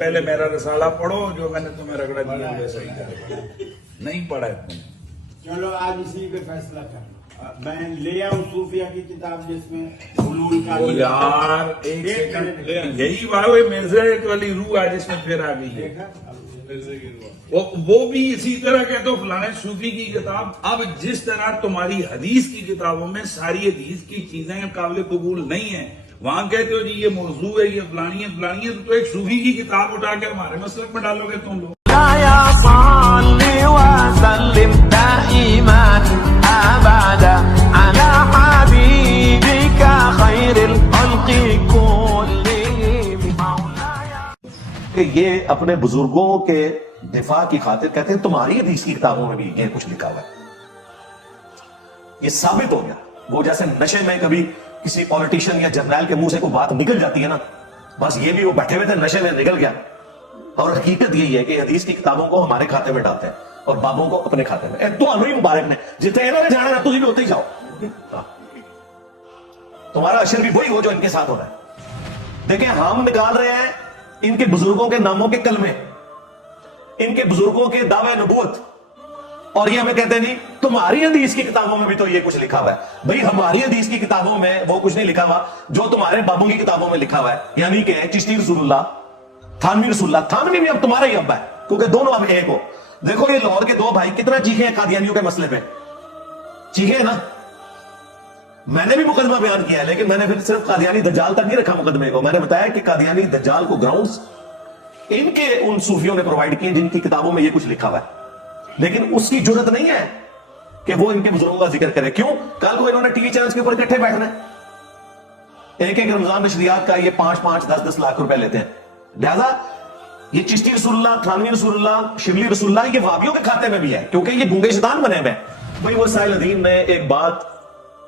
पहले मेरा रिसाला पढ़ो, जो मैंने तुम्हें रगड़ा दिया वैसा ही करो। नहीं पढ़ा है तुमने। चलो आज इसी पे फैसला कर लो। मैं ले आऊं सूफिया की किताब जिसमें उलूल का ओ यार एक सेकंड, यही बात है, मिर्जा वाली रूह आज इसमें फिर आ गई है। वो भी इसी तरह कहते हो फलाने सूफी की किताब। अब जिस तरह तुम्हारी हदीस की किताबों में सारी हदीस की चीजें काबिल कबूल नहीं है, वहां कहते हो जी ये मौजू है, ये फलानी है, तो एक सूफी की किताब उठा के हमारे मसलक में डालोगे तुम लोग। कि ये अपने बुजुर्गों के दिफा की खातिर कहते हैं तुम्हारी हदीस की किताबों में भी ये कुछ लिखा हुआ है। ये साबित हो गया। वो जैसे नशे में कभी किसी पॉलिटिशियन या जर्नल के मुंह से कोई बात निकल जाती है ना, बस ये भी वो बैठे हुए थे नशे में निकल गया। और हकीकत यही है कि हदीस की किताबों को हमारे खाते में डालते हैं और बाबों को अपने खाते में। तो अनूरी मुबारक ने जितने इन्होंने जाना ना, तुझे भी होते ही जाओ, तुम्हारा अशर भी वही हो जो इनके साथ हो रहा है। देखिए हम निकाल रहे हैं इनके बुजुर्गों के नामों के कलमे, इनके बुजुर्गों के दावे नबूवत, और ये हमें कहते हैं नहीं तुम्हारी हदीस की किताबों में भी तो ये कुछ लिखा हुआ है। भाई हमारी हदीस की किताबों में वो कुछ नहीं लिखा हुआ जो तुम्हारे बाबों की किताबों में लिखा हुआ है। यानी कि चिश्ती रसूलुल्लाह, थानवी रसूलुल्लाह, थानवी भी अब तुम्हारा ही अब्बा है क्योंकि दोनों अब एक हो। देखो ये लाहौर के दो भाई कितना चीखे हैं कादियानियों के मसले पे, चीखे है ना। मैंने भी मुकदमा बयान किया है, लेकिन मैंने फिर सिर्फ कादियानी दज्जाल तक नहीं रखा मुकदमे को। मैंने बताया कि कादियानी दज्जाल को ग्राउंड्स इनके उन सूफियों ने प्रोवाइड किए जिनकी किताबों में ये कुछ लिखा हुआ है, लेकिन उसकी जरूरत नहीं है कि वो इनके बुजुर्गों का जिक्र करे। क्यों? कल को इन्होंने टीवी चैनल्स के ऊपर इकट्ठे बैठना है। एक एक रमजान नशरियात का ये 5-5, 10-10 लाख रुपए लेते हैं। लिहाजा ये चिश्ती रसूलुल्लाह, थानवी रसूलुल्लाह, शिबली रसूलुल्लाह ये वाबियों के खाते में भी है क्योंकि ये गूंगे शैतान बने हुए हैं। भाई वो साहिल अदीम ने एक बात,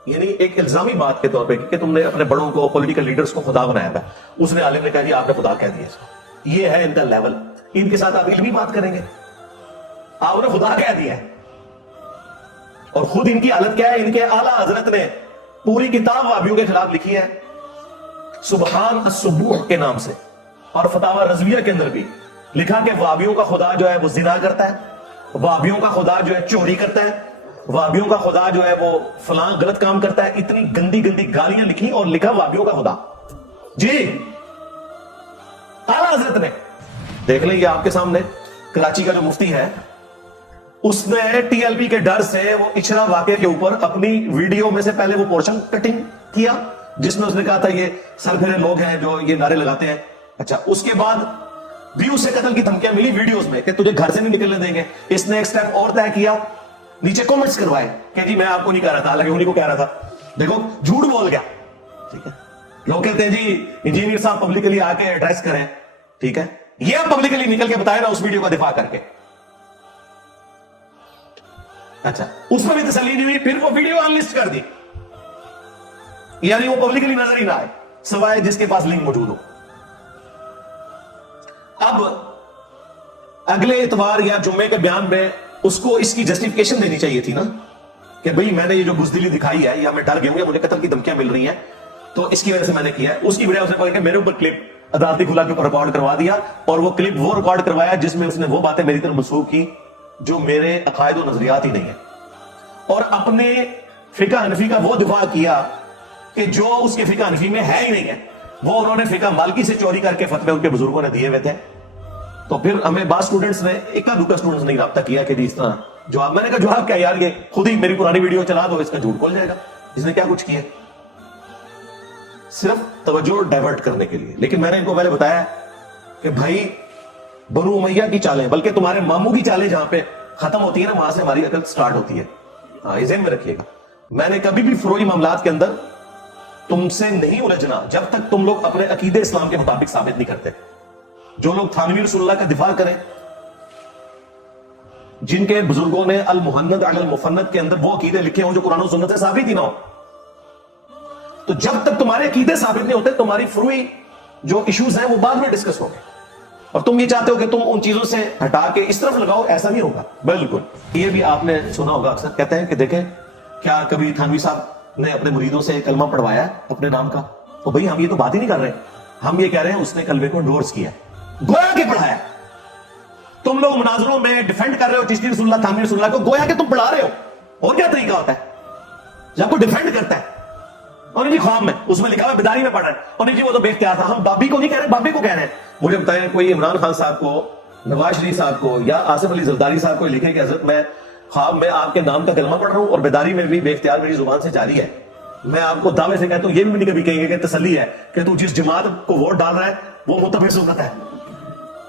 यानी एक इल्जामी बात के तौर पे कि तुमने अपने बड़ों को, पॉलिटिकल लीडर्स को खुदा बनाया था, उसने आलिम ने कहा जी आपने खुदा कह दिया इसको। ये है इनका लेवल। इनके साथ आप इल्मी बात करेंगे, आपने खुदा कह दिया है। और खुद इनकी हालत क्या है? इनके आला हजरत ने पूरी किताब वाबियों के खिलाफ लिखी है, सुबहान अस्सुबूह के नाम से, और फतावा रज़विया के अंदर भी लिखा कि वाबियों का खुदा जो है वो जिना करता है, वाबियों का खुदा जो है चोरी करता है, वाबियों का खुदा जो है वो फलां गलत काम करता है। इतनी गंदी गंदी गालियां लिखी और लिखा वाबियों का खुदा जी आला हजरत ने। देख लेंगे आपके सामने कराची का जो मुफ्ती है, उसने टीएलपी के डर से वो इशरा वाक़े के ऊपर अपनी वीडियो में से पहले वो पोर्शन कटिंग किया जिसमें उसने कहा था ये सरफिरे लोग हैं जो ये नारे लगाते हैं। अच्छा, उसके बाद भी उसे कत्ल की धमकियां मिली वीडियोस में कि तुझे घर से नहीं निकलने देंगे। इसने एक स्टेप और तय किया, नीचे कमेंट्स करवाए कि जी मैं आपको नहीं कह रहा था, हालांकि उन्हीं को कह रहा था। देखो झूठ बोल गया, ठीक है। लोग कहते हैं जी इंजीनियर साहब पब्लिकली आके एड्रेस करें, ठीक है, ये आप पब्लिकली निकल के बताए ना उस वीडियो का दिफा करके। अच्छा, उसमें भी तसल्ली नहीं हुई, फिर वो वीडियो अनलिस्ट कर दी, यानी वो पब्लिकली नजर ही ना आए सवाए जिसके पास लिंक मौजूद हो। अब अगले इतवार या जुम्मे के बयान में उसको इसकी जस्टिफिकेशन देनी चाहिए थी ना कि भाई मैंने ये जो बुज़दिली दिखाई है या मैं डर गया हूं, मुझे कत्ल की धमकियां मिल रही हैं तो इसकी वजह से मैंने किया है। उसकी वजह उसने कहा कि मेरे ऊपर क्लिप अदालती खुला के ऊपर रिकॉर्ड करवा दिया, और वो क्लिप वो रिकॉर्ड करवाया जिसमें उसने वो बातें मेरी तरफ मंसूब की जो मेरे अकायद और नजरियात ही नहीं है, और अपने फिका हनफी का वो दिफा किया कि जो उसके फिका हनफी में है ही नहीं है। वो उन्होंने फिका मालिकी से चोरी करके फतवे उनके बुजुर्गों ने दिए हुए थे। तो फिर हमें बाद स्टूडेंट्स ने, इक्का दुक्का स्टूडेंट्स ने रब्ता किया कि इस तरह जवाब, मैंने कहा जवाब क्या यार, ये खुद ही मेरी पुरानी वीडियो चला दो, इसका झूठ खोल जाएगा। इसने क्या कुछ किया, सिर्फ तवज्जो डाइवर्ट करने के लिए। लेकिन मैंने इनको पहले बताया कि भाई बनु उमैया की चालें, बल्कि तुम्हारे मामू की चालें जहां पे खत्म होती है ना, वहां से हमारी अकल स्टार्ट होती है। हाँ, ये ज़हन में रखिएगा। मैंने कभी भी फरोई मामलात के अंदर तुमसे नहीं उलझना जब तक तुम लोग अपने अकीदे इस्लाम के मुताबिक साबित नहीं करते। जो लोग थानवी रसूलुल्लाह का दिफा करें, जिनके बुजुर्गों ने अल मुहन्नद अल मुफन्नद के अंदर वो अकीदे लिखे हों जो कुरान और सुन्नत से साबित ही ना हो, तो जब तक तुम्हारे अकीदे साबित नहीं होते, तुम्हारी फरोई जो इश्यूज हैं वो बाद में डिस्कस होंगे। और तुम ये चाहते हो कि तुम उन चीजों से हटा के इस तरफ लगाओ, ऐसा नहीं होगा बिल्कुल। ये भी आपने सुना होगा, अक्सर कहते हैं कि देखें क्या कभी थानवी साहब ने अपने मुरीदों से कलमा पढ़वाया अपने नाम का? तो भाई हम ये तो बात ही नहीं कर रहे, हम ये कह रहे हैं उसने कलमे को एंडोर्स किया। गोया के पढ़ाया। तुम लोग मुनाजरों में डिफेंड कर रहे हो चिश्ती रसूलुल्लाह थानवी रसूलुल्लाह को, गोया के तुम पढ़ा रहे हो। और क्या तरीका होता है जब कोई डिफेंड करता है? और नहीं ख्वाब में उसमें लिखा हुआ बेदारी में पढ़ रहा है, और नहीं जी वो तो बेख्तियार था। हम बाबी को नहीं कह रहे, बाबी को कह रहे हैं। मुझे बताएं कोई इमरान खान साहब को, नवाज शरीफ साहब को या आसिफ अली जरदारी साहब को लिखे कि हजरत मैं ख्वाब में आपके नाम का कलमा पढ़ रहा हूं और बेदारी में भी बेख्तियार मेरी जुबान से जारी है। मैं आपको दावे से कहता हूं, ये भी नहीं कभी कहेंगे कि तसल्ली है कि तू जिस जमात को वोट डाल रहा है वो मुतबे सुन्नत है।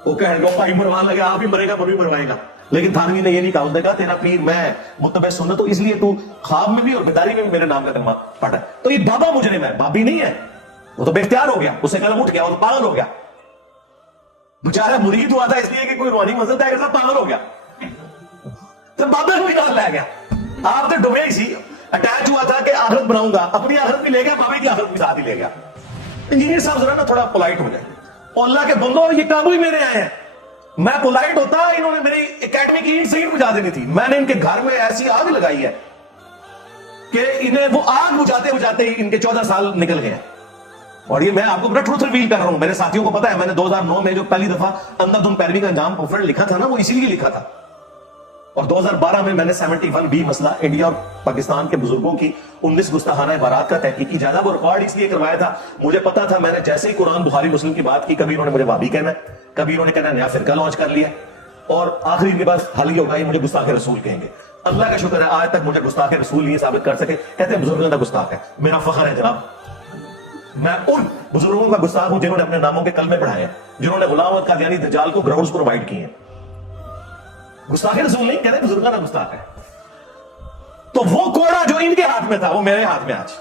वो कहेगा भाई मरवान लगे, आप ही मरेगा वो भी मरवाएगा। लेकिन थानवी ने ये नहीं कहा, उसने कहा तेरा पीर मैं मुतबे सुन्नत तो इसलिए तू ख्वाब में भी और बेदारी में भी मेरे नाम का कलमा पढ़ रहा है। तो ये बाबा मुजरिम है, बाबी नहीं है। वो तो बेख्तियार हो गया, उससे कलम उठ गया, वो तो पागल हो गया। बेचारा मुरीद हुआ था इसलिए कि कोई रूहानी मजहब है, ऐसा पागल हो गया, तो बाबे को भी नाल ले गया। आप तो डुबे ही अटैच हुआ था कि आखिरत बनाऊंगा, अपनी आखिरत भी ले गया, बाबे की आखिरत भी साथ ही ले गया। इंजीनियर साहब जरा ना थोड़ा पोलाइट हो जाए। और अल्लाह के बंदो, ये काबुल मेरे आए हैं, मैं पोलाइट होता इन्होंने मेरी एकेडमी की ईंट से ईंट बुझा देनी थी। मैंने इनके घर में ऐसी आग लगाई है कि इन्हें वो आग बुझाते बुझाते ही इनके 14 साल निकल गए। और ये मैं आपको बड़ा ट्रूथ रिवील कर रहा हूं, मेरे साथियों को पता है। मैंने 2009 में जो पहली दफा अंधाधुंध पैरवी का अंजाम पॉम्फलेट लिखा था ना, वो इसीलिए लिखा था। और 2012 में मैंने 71B मसला इंडिया और पाकिस्तान के बुजुर्गों की 19 गुस्ताखाना इबारात का तहकीकी जायजा वो रिकॉर्ड इसलिए करवाया था, मुझे पता था मैंने जैसे ही कुरान बुखारी मुस्लिम की बात की, कभी इन्होंने मुझे वाबी कहना है, कभी इन्होंने कहना नया फिरका लॉन्च कर लिया, और आखिरी के पास हल ही होगा, ये मुझे गुस्ताख रसूल कहेंगे। अल्लाह का शुक्र है आज तक मुझे गुस्ताख रसूल नहीं साबित कर सके। कहते हैं बुजुर्गों का गुस्ताख है, मेरा फख्र है जनाब। मैं उन बुजुर्गों का गुस्ताख हूं जिन्होंने अपने नामों के कलमे पढ़ाए हैं, जिन्होंने गुलाम अहमद कादियानी दज्जाल को ग्राउंड्स प्रोवाइड किए हैं। गुस्ताख रसूल नहीं कहते, बुजुर्गों का गुस्ताख है। तो वो कोड़ा जो इनके हाथ में था वो मेरे हाथ में आज।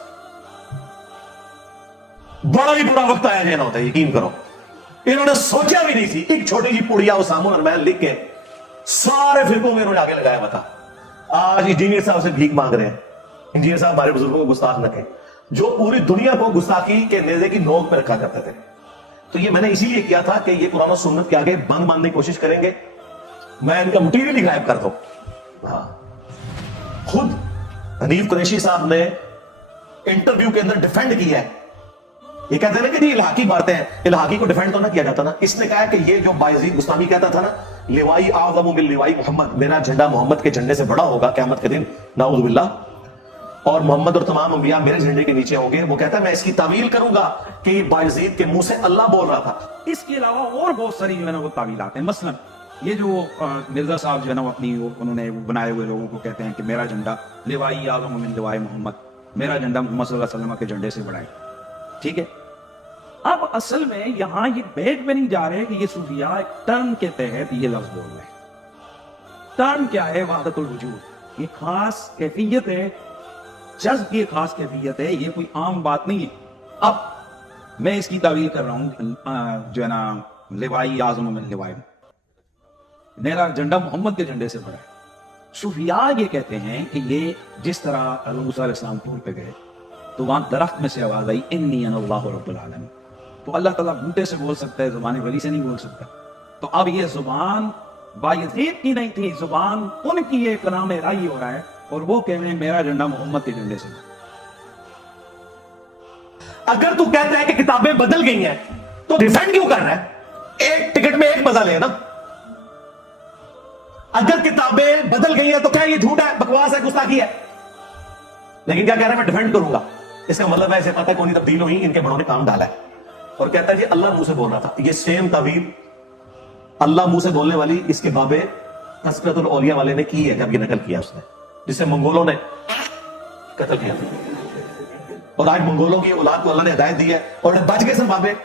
बड़ा ही बुरा वक्त आया ना होता है, यकीन करो। इन्होंने सोचा भी नहीं थी, एक छोटी सी पुड़िया उसामुल अरमैन लिख के सारे फिरकों में इन्होंने आगे लगाया हुआ था। आज इंजीनियर साहब से भीख मांग रहे हैं। इंजीनियर साहब हमारे बुजुर्गों को गुस्ताख न कहे, जो पूरी दुनिया को गुस्ताखी के नेज़े की नोक पर रखा करते थे। तो ये मैंने इसीलिए किया था कि ये कुरान और सुन्नत के आगे बंद बांधने की कोशिश करेंगे, मैं इनका मटीरियल ही गायब कर दूं। हाँ, खुद हनीफ कुरैशी साहब ने इंटरव्यू के अंदर डिफेंड किया है। ये कहते हैं ना कि जी इलाहाकी बातें हैं, इलाहाकी को डिफेंड तो ना किया जाता ना। इसने कहा कि ये जो बायजीद बुस्तामी कहता था ना, लिवाई आज़म मिन लिवाई मोहम्मद, मेरा झंडा मोहम्मद के झंडे से बड़ा होगा क़यामत के दिन, नाऊज़ु बिल्लाह, और मोहम्मद और तमाम अंबिया मेरे झंडे के नीचे होंगे। वो कहता है मैं इसकी तावील करूंगा कि बायजीद के मुंह से अल्लाह बोल रहा था। इसके अलावा और बहुत सारी जो है ना वो तावीलात हैं। मसलन ये जो मिर्जा साहब जो है ना अपनी उन्होंने बनाए हुए लोगों को कहते हैं कि मेरा झंडा लिवाई आज़म मिन लिवाई मोहम्मद, मेरा झंडा मोहम्मद सल्लल्लाहु अलैहि वसल्लम के झंडे से बड़ा है। ठीक है, अब असल में यहां ये बैठ में नहीं जा रहे कि ये सूफिया एक टर्म के तहत ये लफ्ज बोल रहे हैं। टर्म क्या है? वहदतुल वजूद, ये खास कैफियत है, जज्ब की खास कैफियत है, ये कोई आम बात नहीं है। अब मैं इसकी तावील कर रहा हूं जो है ना लिवाई आज़म मिन लिवाई, मेरा झंडा मोहम्मद के झंडे से बड़ा है। सूफिया ये कहते हैं कि ये जिस तरह हज़रत मूसा अलैहिस्सलाम टूर पे गए तो वहां दरख्त में से आवाज आई इन्नी अना अल्लाहु रब्बुल आलमीन, तो अल्लाह ताला बूटे से बोल सकता है, जुबान वली से नहीं बोल सकता। तो अब ये जुबान बायजीद की नहीं थी, जुबान उनकी एक नाम राई हो रहा है, और वो कह रहे हैं मेरा झंडा मोहम्मद के झंडे से। अगर तू कहता है कि किताबें बदल गई हैं तो डिफेंड क्यों कर रहा है? एक टिकट में एक मजा ले ना। अगर किताबें बदल गई हैं तो क्या ये झूठ है, बकवास है, गुस्ताखी है? लेकिन क्या कह रहा है मैं डिफेंड करूंगा। इसका मतलब है इसे पता है कौन तब्दील हुई, इनके बड़ों ने काम डाला है। और कहता है जी अल्लाह मुंह से बोल रहा था। ये सेम तावील अल्लाह मुंह से बोलने वाली इसके बाबे तस्करतुल औलिया वाले ने की है, जब ये नकल किया उसने, जिसे मंगोलों ने कत्ल किया था। और आज मंगोलों की औलाद को अल्लाह ने हिदायत दी है और बच गए सब बाबे।